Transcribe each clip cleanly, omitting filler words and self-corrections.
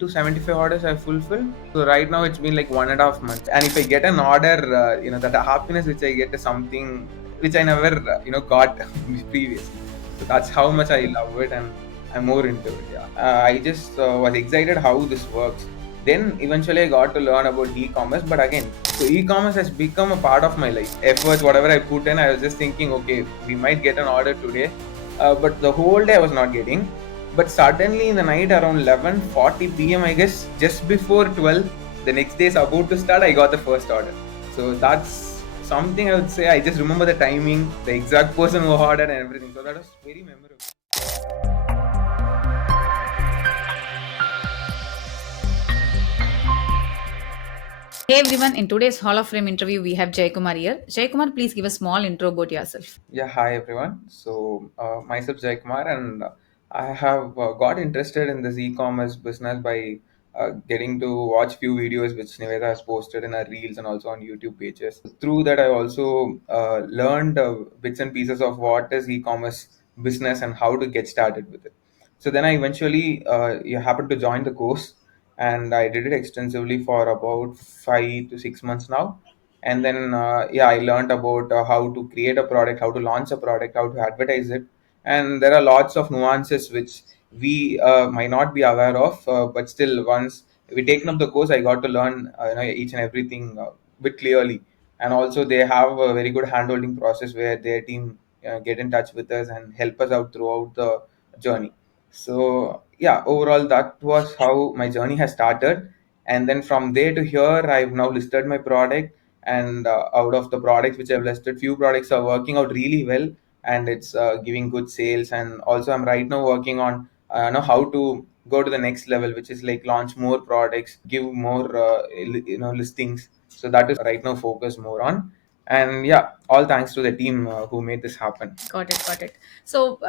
to 75 orders I fulfilled. So right now it's been like 1.5 months. And if I get an order, that happiness which I get is something which I never, got previously. So that's how much I love it and I'm more into it. Yeah. I just was excited how this works. Then eventually I got to learn about e-commerce. But again, so e-commerce has become a part of my life. Efforts, whatever I put in, I was just thinking, okay, we might get an order today. But the whole day I was not getting. But suddenly in the night around 11:40 p.m., I guess just before 12, the next day is about to start, I got the first order. So that's something I would say. I just remember the timing, the exact person who ordered and everything. So that was very memorable. Hey everyone, in today's Hall of Fame interview, we have Jayakumar here. Jayakumar, please give a small intro about yourself. Yeah, hi everyone. So, myself Jaykumar, and I have got interested in this e-commerce business by getting to watch few videos which Nivetha has posted in her reels and also on YouTube pages. Through that, I also learned bits and pieces of what is e-commerce business and how to get started with it. So then I eventually you happened to join the course, and I did it extensively for about 5 to 6 months now. And then yeah, I learned about how to create a product, how to launch a product, how to advertise it. And there are lots of nuances which we might not be aware of, but still once we taken up the course, I got to learn each and everything bit clearly. And also they have a very good handholding process where their team get in touch with us and help us out throughout the journey. So yeah, overall that was how my journey has started. And then from there to here, I've now listed my product. And out of the products which I've listed, few products are working out really well, and it's giving good sales. And also I'm right now working on know how to go to the next level, which is like launch more products, give more listings. So that is right now focus more on. And yeah, all thanks to the team who made this happen. Got it. So,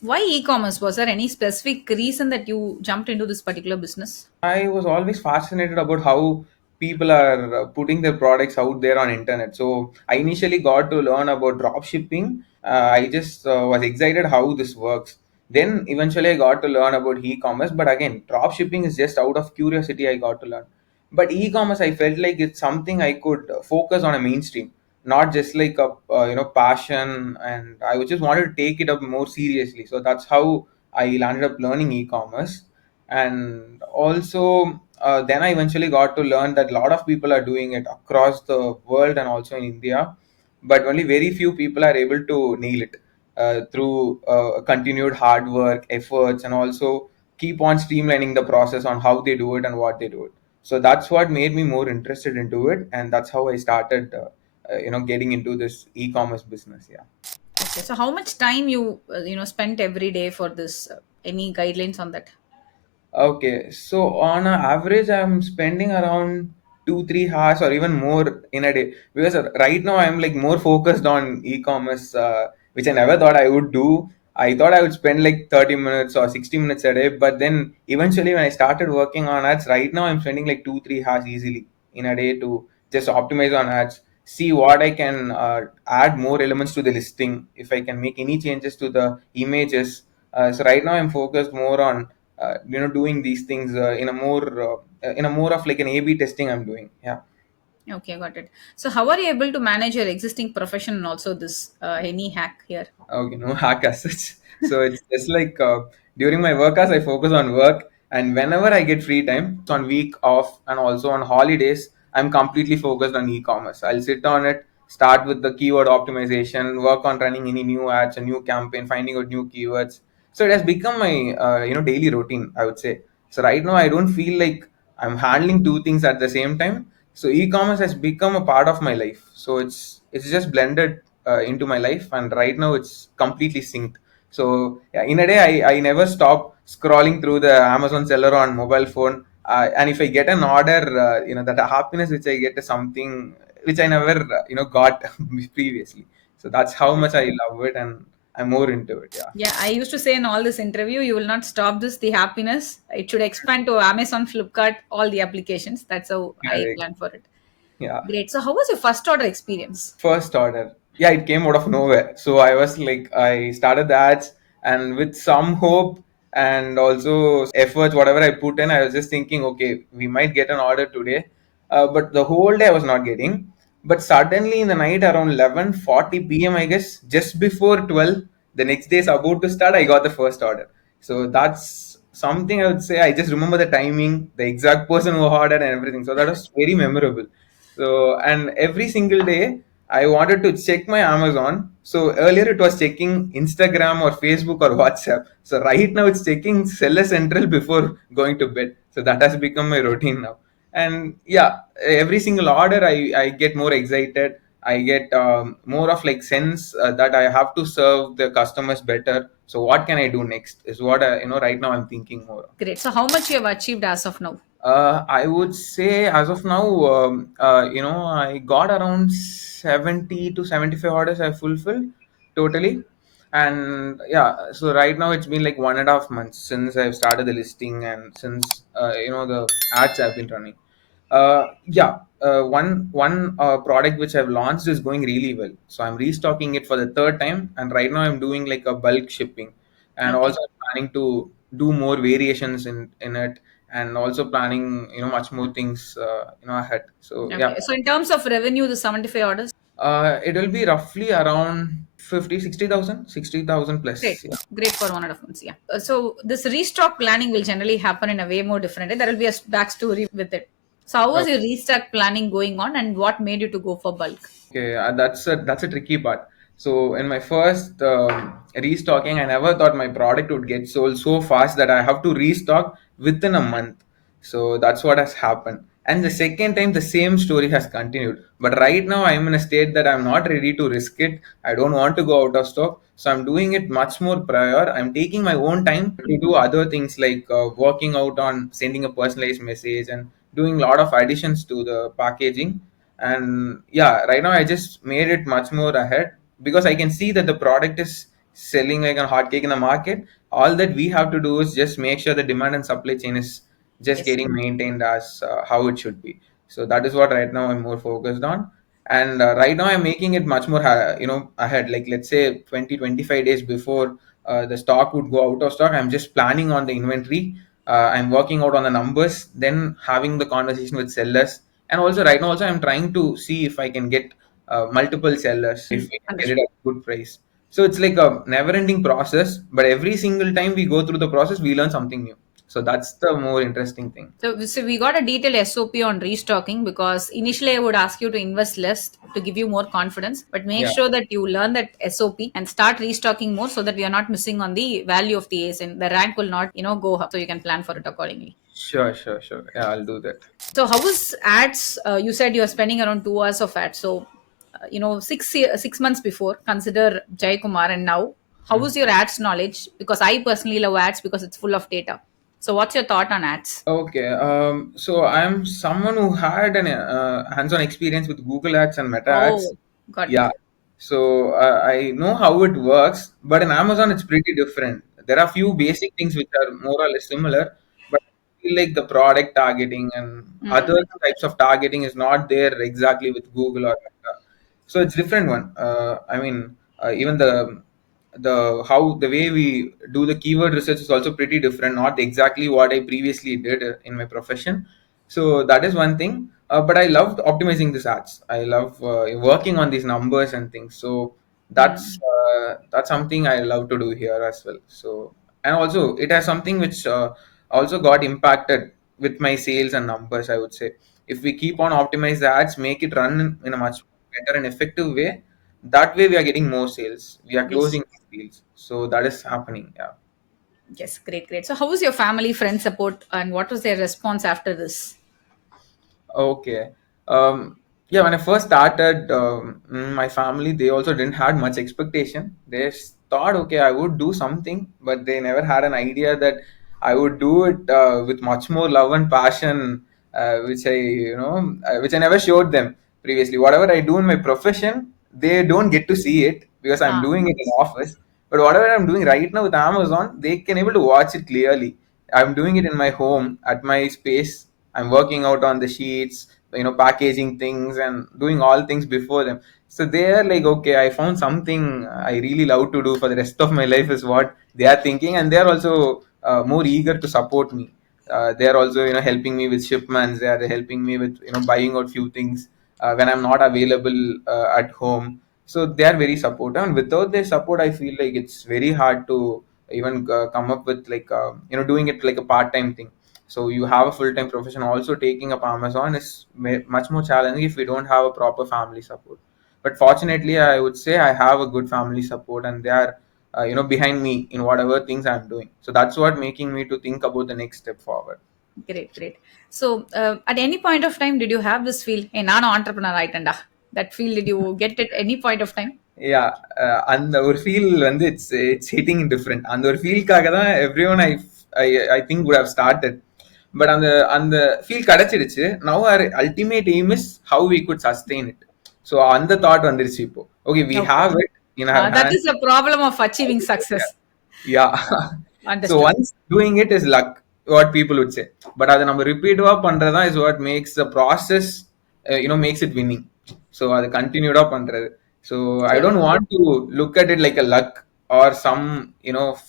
why e-commerce? Was there any specific reason that you jumped into this particular business? I was always fascinated about how people are putting their products out there on internet. So I initially got to learn about drop shipping. I just was excited how this works. Then eventually I got to learn about e-commerce. But again, drop shipping is just out of curiosity I got to learn. But e-commerce, I felt like it's something I could focus on a mainstream, not just like a passion. And I just wanted to take it up more seriously. So that's how I landed up learning e-commerce. And also then I eventually got to learn that a lot of people are doing it across the world and also in India, but only very few people are able to nail it through continued hard work, efforts, and also keep on streamlining the process on how they do it and what they do it. So that's what made me more interested into it, and that's how I started getting into this e-commerce business. Yeah. Okay, so how much time you spent every day for this? Any guidelines on that? Okay, so on an average, I'm spending around 2 3 hours or even more in a day, because right now I'm like more focused on e-commerce, which I never thought I would do. I thought I would spend like 30 minutes or 60 minutes a day, but then eventually when I started working on ads, right now I'm spending like 2 3 hours easily in a day to just optimize on ads, see what I can add more elements to the listing, if I can make any changes to the images. So right now I'm focused more on doing these things in a more of like an A/B testing I'm doing. Yeah. Okay, got it. So, how are you able to manage your existing profession and also this? Any hack here? Okay, no hack as such. So it's just like during my work hours, I focus on work, and whenever I get free time, on week off and also on holidays, I'm completely focused on e-commerce. I'll sit on it, start with the keyword optimization, work on running any new ads, a new campaign, finding out new keywords. So it has become my daily routine, I would say. So right now, I don't feel like I'm handling two things at the same time. So e-commerce has become a part of my life. So it's just blended into my life, and right now it's completely synced. So yeah, in a day I never stop scrolling through the Amazon seller on mobile phone, and if I get an order, that happiness which I get is something which I never got previously. So that's how much I love it, and I'm more into it. Yeah. Yeah, I used to say in all this interview, you will not stop this, the happiness. It should expand to Amazon, Flipkart, all the applications. That's how I Correct. plan for it. Yeah. Great. So, how was your first order experience? First order. Yeah, it came out of nowhere. So I was like, I started the ads, and with some hope, and also efforts, whatever I put in, I was just thinking, okay, we might get an order today, but the whole day I was not getting. But suddenly in the night around 11:40 p.m., I guess, just before 12, the next day is about to start, I got the first order. So that's something I would say. I just remember the timing, the exact person who ordered and everything. So that was very memorable. So, and every single day, I wanted to check my Amazon. So earlier it was checking Instagram or Facebook or WhatsApp. So right now it's checking Seller Central before going to bed. So that has become my routine now. And yeah, every single order I get more excited. I get more of like sense that I have to serve the customers better. So what can I do next is what right now I'm thinking more. Great. So how much you have achieved as of now? I would say as of now, I got around 70 to 75 orders I fulfilled totally. And yeah, so right now it's been like 1.5 months since I've started the listing and since, the ads I've been running. One product which I've launched is going really well. So I'm restocking it for the third time. And right now I'm doing like a bulk shipping. And Okay. also I'm planning to do more variations in it, and also planning much more things ahead. So yeah, Okay. So in terms of revenue, the 75 orders. it will be roughly around 50, 60,000, 60,000 Great. plus. Yeah. Great for 1.5 months. Yeah. So this restock planning will generally happen in a way more different. There will be a backstory with it. So how was your restock planning going on, and what made you to go for bulk? Okay, that's a tricky part. So in my first restocking, I never thought my product would get sold so fast that I have to restock within a month. So that's what has happened. And the second time, the same story has continued. But right now, I'm in a state that I'm not ready to risk it. I don't want to go out of stock. So I'm doing it much more prior. I'm taking my own time to do other things like working out on sending a personalized message and doing a lot of additions to the packaging. And yeah, right now I just made it much more ahead because I can see that the product is selling like a hotcake in the market. All that we have to do is just make sure the demand and supply chain is just Yes. getting maintained as how it should be. So that is what right now I'm more focused on. And right now I'm making it much more ahead, like let's say 20 25 days before the stock would go out of stock. I'm just planning on the inventory. I'm working out on the numbers, then having the conversation with sellers. And also right now also I'm trying to see if I can get multiple sellers, if we can get it Understood. at a good price. So it's like a never ending process, but every single time we go through the process we learn something new. So that's the more interesting thing. So we got a detailed SOP on restocking, because initially I would ask you to invest less to give you more confidence, but make Yeah, sure that you learn that SOP and start restocking more so that you're not missing on the value of the ASIN. The rank will not, go up, so you can plan for it accordingly. sure, yeah, I'll do that. So how was ads? You said you're spending around 2 hours of ads. So, 6 months before, consider Jayakumar, and now, how Hmm. was your ads knowledge? Because I personally love ads because it's full of data. So what's your thought on ads? Okay, so I'm someone who had an hands-on experience with Google Ads and Meta Ads. Oh, got Yeah, it. so I know how it works, but in Amazon it's pretty different. There are few basic things which are more or less similar, but I feel like the product targeting and other Mm, types of targeting is not there exactly with Google or Meta. So it's different one. I mean, even the how the way we do the keyword research is also pretty different, not exactly what I previously did in my profession. So that is one thing, but I loved optimizing these ads. I love working on these numbers and things. So mm, that's something I love to do here as well. So, and also it has something which also got impacted with my sales and numbers, I would say. If we keep on optimize the ads, make it run in a much better and effective way, that way we are getting more sales, we are yes. closing deals. So that is happening. Yeah. Yes, great, great. So how was your family, friend support, and what was their response after this? Okay. Yeah, when I first started, my family, they also didn't had much expectation. They thought, okay, I would do something, but they never had an idea that I would do it with much more love and passion, which I never showed them previously. Whatever I do in my profession, they don't get to see it because I'm Ah, doing it in office. But whatever I'm doing right now with Amazon, they can able to watch it clearly. I'm doing it in my home at my space. I'm working out on the sheets, packaging things and doing all things before them. So they're like, okay, I found something I really love to do for the rest of my life is what they are thinking, and they're also more eager to support me. They are also helping me with shipments. They are helping me with buying out few things when I'm not available at home. So they are very supportive, and without their support I feel like it's very hard to even come up with like doing it like a part-time thing. So you have a full-time profession also taking up Amazon is much more challenging if we don't have a proper family support. But fortunately I would say I have a good family support, and they are behind me in whatever things I'm doing. So that's what making me to think about the next step forward. Great, great. So, at any point of time, did you have this feel, hey, நான் entrepreneur ஆயிட்டேன்டா? That feel, did you get it any point of time? Yeah, அந்த ஒரு feel வந்து it's hitting different. அந்த ஒரு ஃபீல்க்காக தான் everyone I think would have started. But அந்த அந்த ஃபீல் கிடைச்சிடுச்சு. Now our ultimate aim is how we could sustain it. So அந்த தாட் வந்துருச்சு இப்போ. Okay, we Okay. have it in our That hand. is the problem of achieving success. Yeah. So Understood. once doing it is luck, what people would say. But அதை நம்ம ரிப்பீட்டிவா பண்றதா is what makes the process makes it winning. So அது கண்டினியூடா பண்றது. So I So, don't want to look at it like a luck or some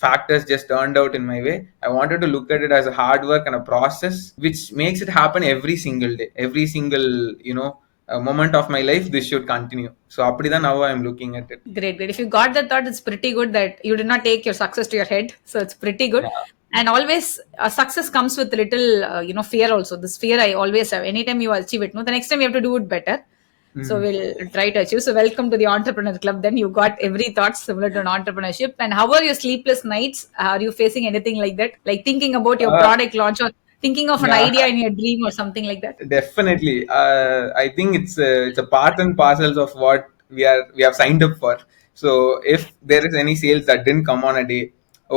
factors just turned out in my way. I wanted to look at it as a hard work and a process which makes it happen every single day, every single moment of my life. This should continue. So அப்படிதான் now I'm looking at it. great, great. If you got that thought, it's pretty good that you did not take your success to your head. So it's pretty good. Yeah. And always, success comes with little, fear also. This fear I always have. Anytime you achieve it, no, the next time you have to do it better. So Mhm. we'll try to achieve. So welcome to the entrepreneur club. Then you got every thought similar to an entrepreneurship. And how are your sleepless nights? Are you facing anything like that? Like thinking about your Uh, product launch or thinking of an yeah. idea in your dream or something like that? Definitely. I think it's a part and parcels of what we have signed up for. So if there is any sales that didn't come on a day,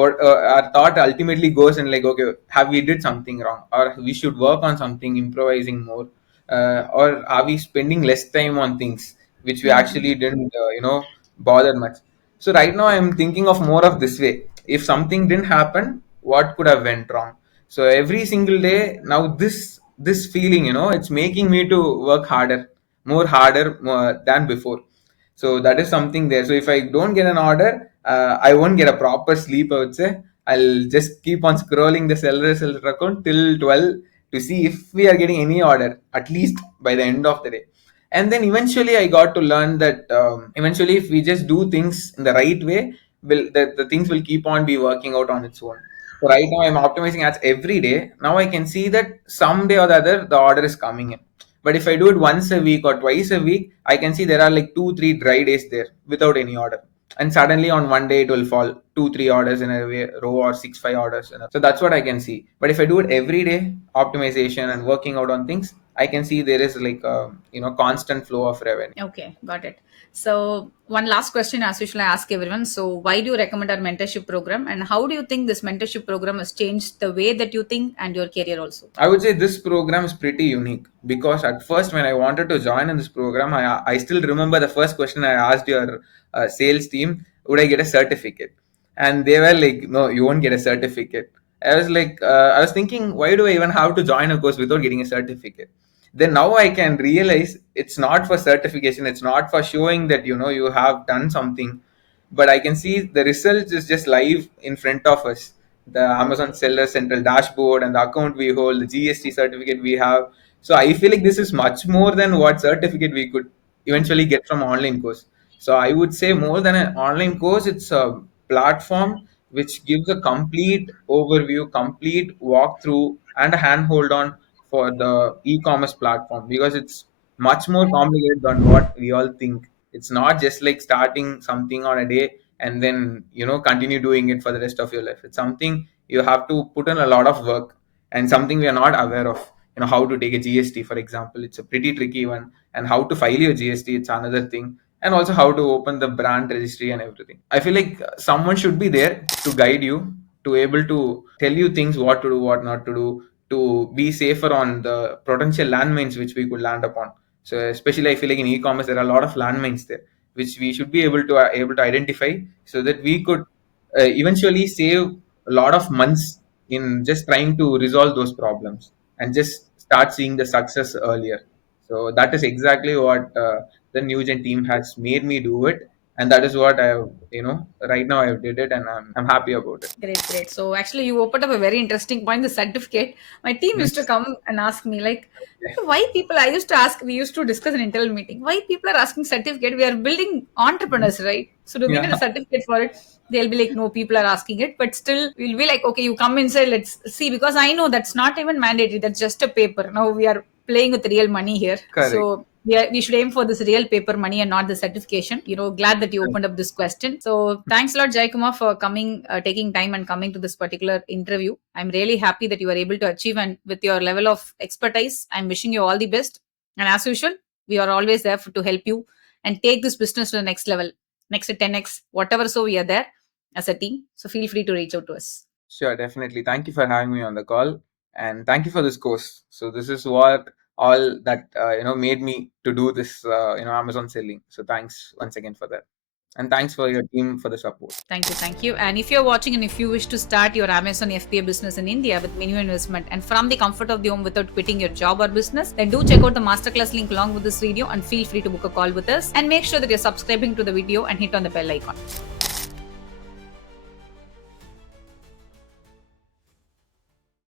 or our thought ultimately goes in like, okay, have we did something wrong, or we should work on something, improvising more, or are we spending less time on things which we Hmm. actually didn't bother much. So right now I'm thinking of more of this way. If something didn't happen, what could have went wrong? So every single day now this feeling, it's making me to work harder more than before. So that is something there. So if I don't get an order, I won't get a proper sleep, I would say. I'll just keep on scrolling the seller account till 12 to see if we are getting any order, at least by the end of the day. And then eventually I got to learn that eventually if we just do things in the right way, the things will keep on be working out on its own. So right now I'm optimizing ads every day. Now I can see that someday or the other the order is coming in. But if I do it once a week or twice a week, I can see there are like 2, 3 dry days there without any order. And suddenly on one day it will fall 2, 3 orders in a row, or 6, 5 orders. So that's what I can see. But if I do it every day, optimization and working out on things, I can see there is like a constant flow of revenue. Okay, got it. So, one last question, as usual, I ask everyone. So, why do you recommend our mentorship program, and how do you think this mentorship program has changed the way that you think and your career also? I would say this program is pretty unique because at first, when I wanted to join in this program, I still remember the first question I asked your sales team, would I get a certificate? And they were like, no, you won't get a certificate. I was like, I was thinking, why do I even have to join a course without getting a certificate? Then now I can realize it's not for certification, it's not for showing that you have done something, but I can see the results is just live in front of us. The Amazon Seller Central dashboard and the account we hold, the GST certificate we have. So I feel like this is much more than what certificate we could eventually get from online course. So I would say more than an online course, it's a platform which gives a complete overview, complete walkthrough, and a handhold on for the e-commerce platform, because it's much more complicated than what we all think. It's not just like starting something on a day and then continue doing it for the rest of your life. It's something you have to put in a lot of work, and something we are not aware of. How to take a GST, for example, it's a pretty tricky one, and how to file your GST, it's another thing, and also how to open the brand registry and everything. I feel like someone should be there to guide you, to able to tell you things, what to do, what not to do, to be safer on the potential landmines which we could land upon. So especially I feel like in e-commerce there are a lot of landmines there which we should be able to identify, so that we could eventually save a lot of months in just trying to resolve those problems and just start seeing the success earlier. So that is exactly what the Newgen team has made me do it. and that is what I have, right now I have did it, and I'm happy about it. Great, great. So actually, you opened up a very interesting point. The certificate. My team used to Yes. come and ask me like, Yeah. why people? I used to ask. We used to discuss an internal meeting. Why people are asking certificate? We are building entrepreneurs, right? So do we need a Yeah. certificate for it? They'll be like, no, people are asking it, but still, we'll be like, okay, you come inside. Let's see, because I know that's not even mandatory. That's just a paper. Now we are playing with real money here. Correct. So we should aim for this real paper money and not the certification. Glad that you opened up this question. So thanks a lot, Jayakumar, for coming, taking time and coming to this particular interview. I'm really happy that you are able to achieve, and with your level of expertise, I'm wishing you all the best. And as usual, we are always there to help you and take this business to the next level, next to 10x, whatever. So we are there as a team. So feel free to reach out to us. Sure, definitely. Thank you for having me on the call, and thank you for this course. So this is what all that made me to do this Amazon selling. So thanks once again for that, and thanks for your team for the support. Thank you, thank you. And if you're watching and if you wish to start your Amazon FBA business in India with minimum investment and from the comfort of the home without quitting your job or business, then do check out the masterclass link along with this video and feel free to book a call with us. And make sure that you're subscribing to the video and hit on the bell icon.